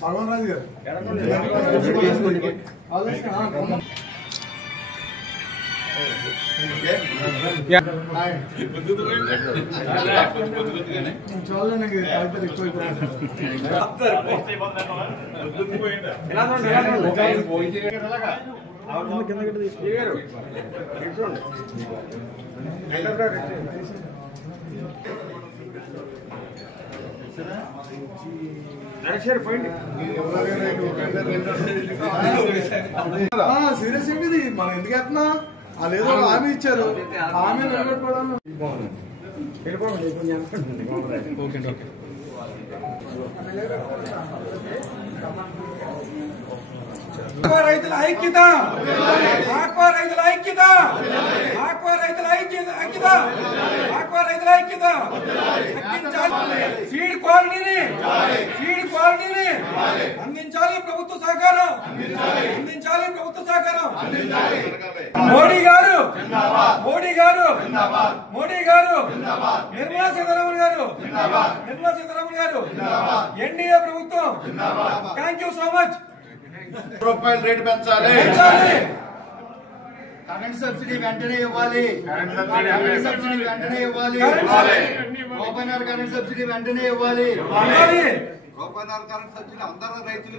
భగవాన్ రాజు గారు చూడలేండి సీరియస్ ఏంటిది మనం ఎందుకు వేస్తున్నా అదేదో హామీ ఇచ్చారు హామీ నిలబెట్టుకోవడం రైతుల ఐక్యత ఆక్వా రైతుల ఐక్యత ఆక్వా రైతుల ఐక్యత ఆక్వా రైతుల ఐక్యత సీడ్ క్వాలిటీని అందించాలి ప్రభుత్వ సహకారం అందించాలి ప్రభుత్వ సహకారం మోడీ గారు నిర్మలా సీతారామన్ గారు ఎన్డీఏ ప్రభుత్వం థ్యాంక్ యూ సో మచ్ రూపాయల రేటు పెంచాలి కరెంట్ సబ్సిడీ వెంటనే ఇవ్వాలి ఓపెనర్ కరెంట్ సబ్సిడీ వెంటనే ఇవ్వాలి రూపాయల కరెంట్ సబ్సిడీ అందరూ రైతులు